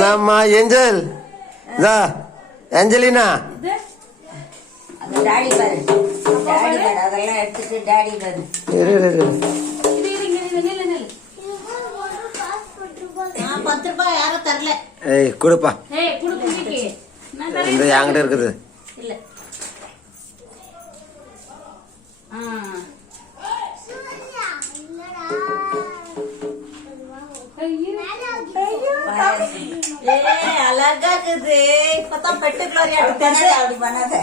நம்ம angel Angelina daddy பாரு அதெல்லாம் எடுத்துட்டு டாடி பாரு. ₹10 யாரும் தரல. ஏய் கொடுப்பா. இந்த என்கிட்ட இருக்குது. இல்ல அழகா இருக்குது. இப்பதான் பெட்டுக்குள்ள அப்படி பண்ணாத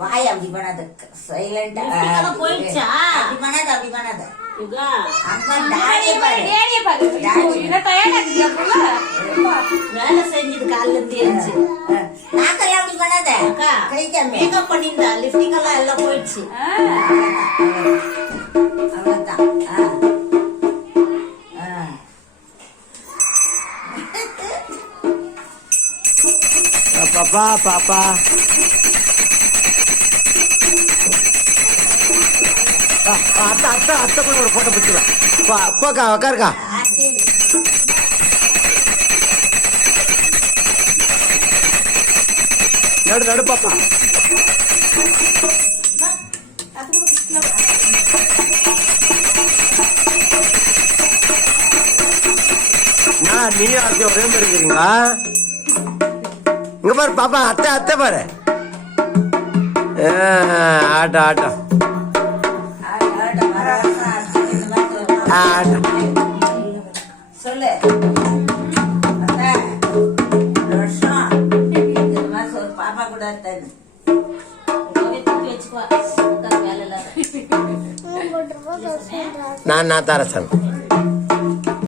வாய் அப்படி பண்ணாத சைலண்டா போயிடுச்சா அப்படி பண்ணாத அப்படி பண்ணாத வேலை செஞ்சது காலில இருந்து நாக்கெல்லாம் அப்படி பண்ணாத மேக்கப் பண்ணிருந்தா லிப்டிக் எல்லாம் எல்லாம் போயிடுச்சு அவ்வளவுதான். பாப்பா பாப்பா அத்தை அத்தை அத்தை கூட ஒரு போட்டோ பிடிச்சிடலாம். போக்கா உக்காருக்கா. நடு நடு பாப்பா. நீ அத்தை ஒரே மாதிரி இருக்கிறீங்களா? இங்க பாரு பாப்பா அத்தை அத்தை பாரு ஆட்டம் ஆட்டம் சொல்லு பாப்பா கூட நான் தரேன்.